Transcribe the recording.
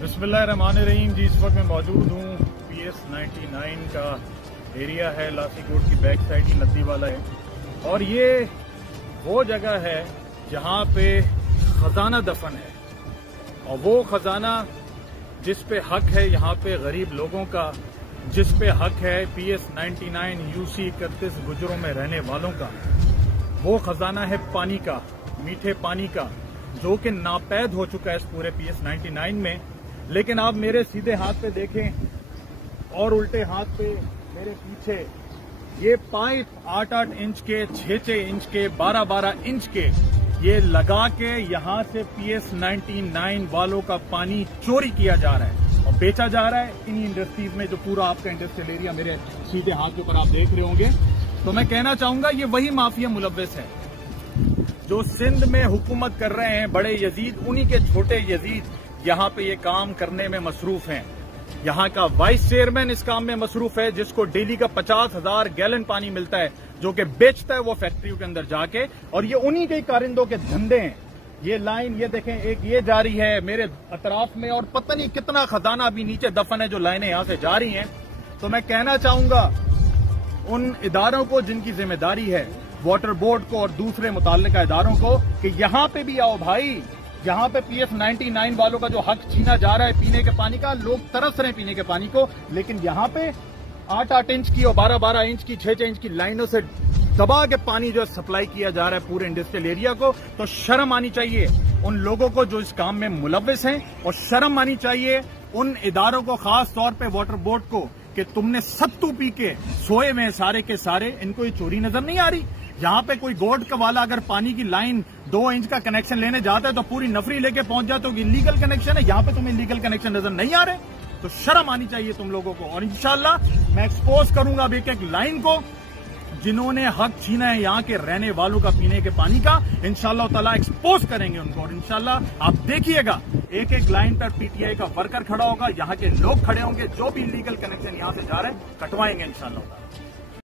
बिस्मिल्लाहिर्रहमानिर्रहीम जी। इस वक्त मैं मौजूद हूँ PS 99 का एरिया है, लासीकोट की बैक साइड ही नदी वाला है। और ये वो जगह है जहाँ पे खजाना दफन है, और वो खजाना जिस पे हक है यहाँ पे गरीब लोगों का, जिस पे हक है PS 99 UC 31 गुजरों में रहने वालों का, वो खजाना है पानी का, मीठे पानी का, जो कि नापैद हो चुका है इस पूरे PS 99 में। लेकिन आप मेरे सीधे हाथ पे देखें और उल्टे हाथ पे मेरे पीछे ये पाइप 8-8 इंच के, 6-6 इंच के, 12-12 इंच के ये लगा के यहाँ से PS 99 वालों का पानी चोरी किया जा रहा है और बेचा जा रहा है इन्हीं इंडस्ट्रीज में, जो पूरा आपका इंडस्ट्रियल एरिया मेरे सीधे हाथ के ऊपर आप देख रहे होंगे। तो मैं कहना चाहूंगा ये वही माफिया मुलव्वस है जो सिंध में हुकूमत कर रहे हैं बड़े यजीद, उन्हीं के छोटे यजीद यहाँ पे ये काम करने में मसरूफ हैं। यहाँ का वाइस चेयरमैन इस काम में मसरूफ है, जिसको डेली का 50,000 गैलन पानी मिलता है, जो कि बेचता है वो फैक्ट्रियों के अंदर जाके, और ये उन्हीं के कारिंदों के धंधे हैं। ये लाइन ये देखें, एक ये जारी है मेरे अतराफ में, और पता नहीं कितना खजाना अभी नीचे दफन है जो लाइनें यहाँ से जा रही हैं। तो मैं कहना चाहूंगा उन इदारों को जिनकी जिम्मेदारी है, वाटर बोर्ड को और दूसरे मुताल्लिका इदारों को, कि यहाँ पे भी आओ भाई। यहाँ पे PS 99 वालों का जो हक छीना जा रहा है पीने के पानी का, लोग तरस रहे हैं पीने के पानी को, लेकिन यहाँ पे 8-8 इंच की और 12-12 इंच की, 6-6 इंच की लाइनों से दबा के पानी जो सप्लाई किया जा रहा है पूरे इंडस्ट्रियल एरिया को। तो शर्म आनी चाहिए उन लोगों को जो इस काम में मुलव्वस हैं, और शर्म आनी चाहिए उन इदारों को, खास तौर पर वाटर बोर्ड को, कि तुमने सत्तू पी के सोए में सारे के सारे, इनको ये चोरी नजर नहीं आ रही। यहाँ पे कोई गोड का वाला अगर पानी की लाइन 2 इंच का कनेक्शन लेने जाता है तो पूरी नफरी लेके पहुंच जाता है, तो इलीगल कनेक्शन है। यहाँ पे तुम्हें लीगल कनेक्शन नजर नहीं आ रहे, तो शर्म आनी चाहिए तुम लोगों को। और इंशाल्लाह मैं एक्सपोज करूंगा अब एक एक लाइन को जिन्होंने हक छीना है यहाँ के रहने वालों का पीने के पानी का। इंशाल्लाह ताला एक्सपोज करेंगे उनको, और इंशाल्लाह आप देखिएगा एक एक लाइन पर PTI का वर्कर खड़ा होगा, यहाँ के लोग खड़े होंगे, जो भी इलीगल कनेक्शन यहाँ से जा रहे हैं कटवाएंगे इंशाल्लाह।